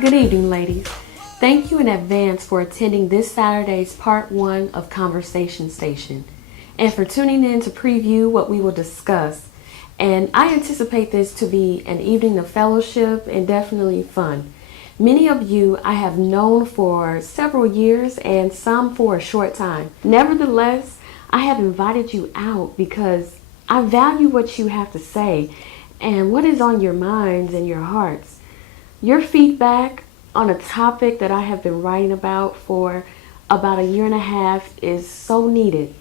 Good evening, ladies. Thank you in advance for attending this Saturday's part one of Conversation Station and for tuning in to preview what we will discuss. And I anticipate this to be an evening of fellowship and definitely fun. Many of you I have known for several years and some for a short time. Nevertheless, I have invited you out because I value what you have to say and what is on your minds and your hearts. Your feedback on a topic that I have been writing about for about a year and a half is so needed.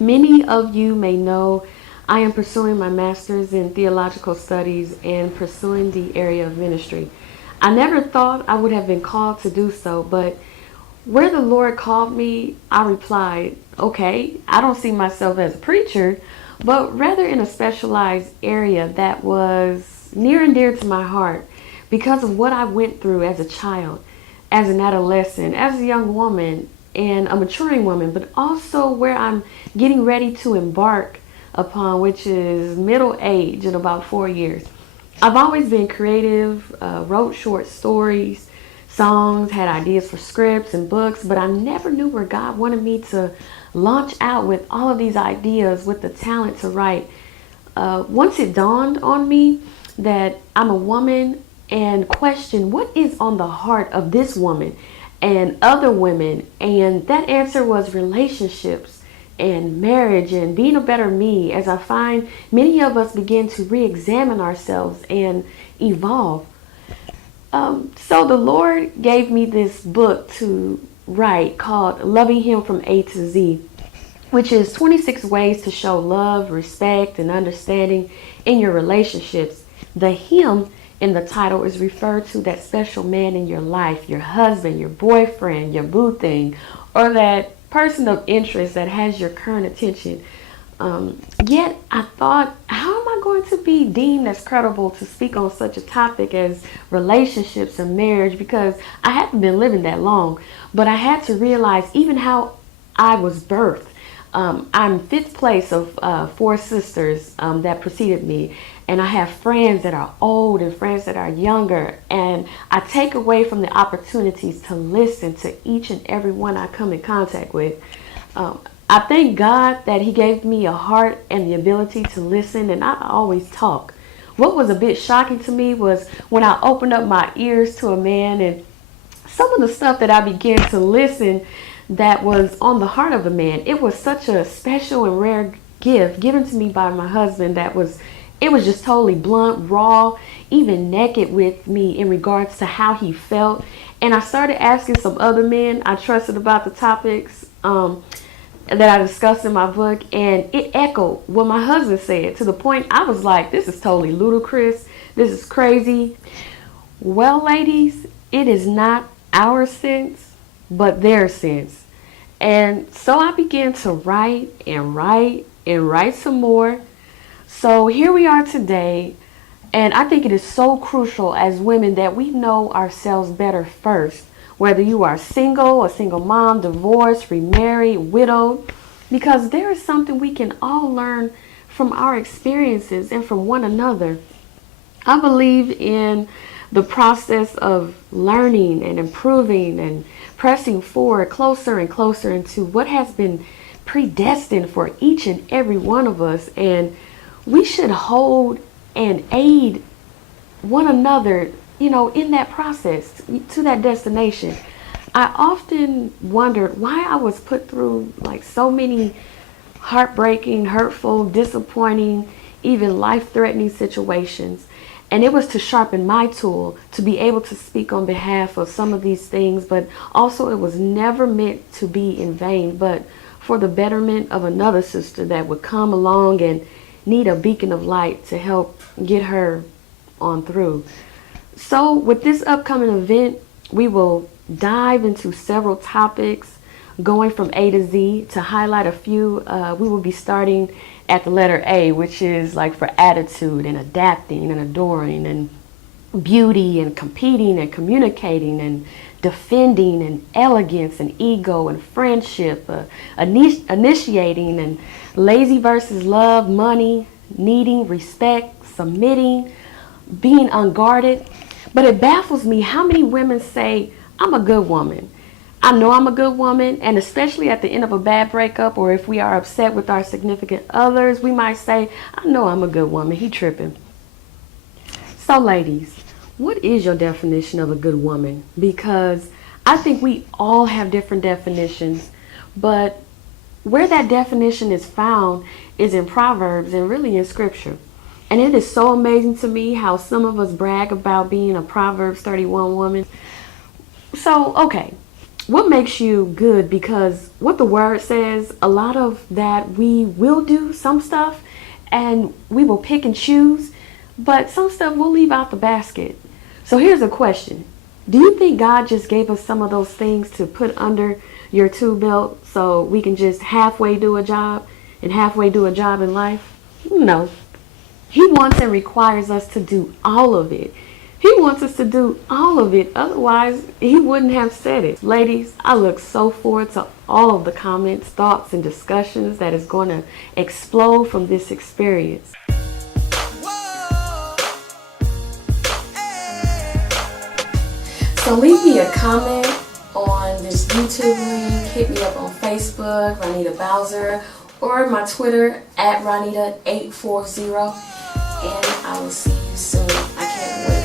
Many of you may know I am pursuing my master's in theological studies and pursuing the area of ministry. I never thought I would have been called to do so, but where the Lord called me, I replied, okay, I don't see myself as a preacher, but rather in a specialized area that was near and dear to my heart because of what I went through as a child, as an adolescent, as a young woman, and a maturing woman, but also where I'm getting ready to embark upon, which is middle age in about 4 years. I've always been creative, wrote short stories, songs, had ideas for scripts and books, but I never knew where God wanted me to launch out with all of these ideas with the talent to write. Once it dawned on me that I'm a woman and question what is on the heart of this woman and other women, and that answer was relationships and marriage and being a better me, as I find many of us begin to re-examine ourselves and evolve. So the Lord gave me this book to write called Loving Him from A to Z, which is 26 ways to show love, respect, and understanding in your relationships. The him in the title is referred to that special man in your life, your husband, your boyfriend, your boo thing, or that person of interest that has your current attention. Yet I thought, how am I going to be deemed as credible to speak on such a topic as relationships and marriage, because I hadn't been living that long, but I had to realize even how I was birthed. I'm fifth place of four sisters that preceded me. And I have friends that are old and friends that are younger. And I take away from the opportunities to listen to each and every one I come in contact with. I thank God that He gave me a heart and the ability to listen, and I always talk. What was a bit shocking to me was when I opened up my ears to a man and some of the stuff that I began to listen that was on the heart of a man. It was such a special and rare gift given to me by my husband it was just totally blunt, raw, even naked with me in regards to how he felt. And I started asking some other men I trusted about the topics that I discussed in my book, and it echoed what my husband said to the point I was like, this is totally ludicrous. This is crazy. Well, ladies, it is not our sense, but their sense. And so I began to write and write and write some more. So here we are today, and I think it is so crucial as women that we know ourselves better first, whether you are single, a single mom, divorced, remarried, widowed, because there is something we can all learn from our experiences and from one another. I believe in the process of learning and improving and pressing forward closer and closer into what has been predestined for each and every one of us, and we should hold and aid one another, in that process to that destination. I often wondered why I was put through like so many heartbreaking, hurtful, disappointing, even life-threatening situations. And it was to sharpen my tool to be able to speak on behalf of some of these things, but also it was never meant to be in vain, but for the betterment of another sister that would come along and need a beacon of light to help get her on through. So with this upcoming event, we will dive into several topics going from A to Z. To highlight a few, we will be starting at the letter A, which is like for attitude and adapting and adoring and beauty and competing and communicating and defending and elegance and ego and friendship, initiating and lazy versus love, money, needing, respect, submitting, being unguarded. But it baffles me how many women say, I'm a good woman. I know I'm a good woman, and especially at the end of a bad breakup, or if we are upset with our significant others, we might say, I know I'm a good woman, he tripping. So ladies, what is your definition of a good woman? Because I think we all have different definitions, but where that definition is found is in Proverbs and really in Scripture. And it is so amazing to me how some of us brag about being a Proverbs 31 woman. So, okay, what makes you good? Because what the word says, a lot of that we will do some stuff and we will pick and choose, but some stuff we'll leave out the basket. So here's a question. Do you think God just gave us some of those things to put under your tool belt so we can just halfway do a job and halfway do a job in life? No. He wants and requires us to do all of it. He wants us to do all of it. Otherwise, he wouldn't have said it. Ladies, I look so forward to all of the comments, thoughts, and discussions that is going to explode from this experience. So leave me a comment on this YouTube link. Hit me up on Facebook, Ronita Bowser, or my Twitter at Ronita840. And I will see you soon. I can't wait.